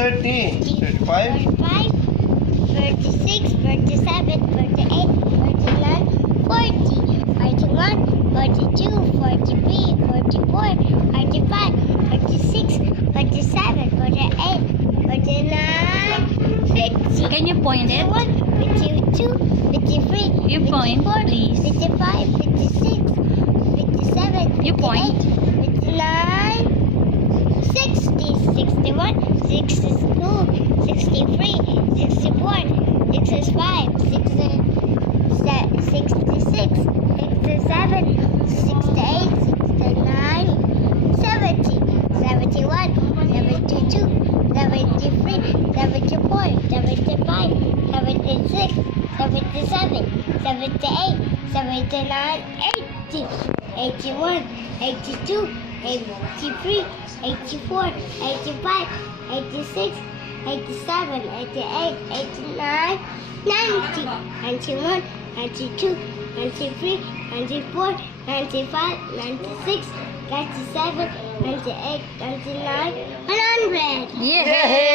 30. 35. 45, 46, 47, 48, 49, 40, 41, 42, 43, 44, 45, 46, 47, 48, 49, 50. Can you point it? 51, 52, 53, You point, 54, please. 55, 56, 57, You point. 59, 60, 61, 62, 63, 64, 65, 66, 67, 68, 69, 70, 71, 72, 73, 74, 75, 76, 77, 78, 79, 80, 81, 82, 83, 84, 85, 86, 87, 88, 89, 90, 91, 92, 93, 94, 95, 96, 97, 98, 99, 100. Yeah.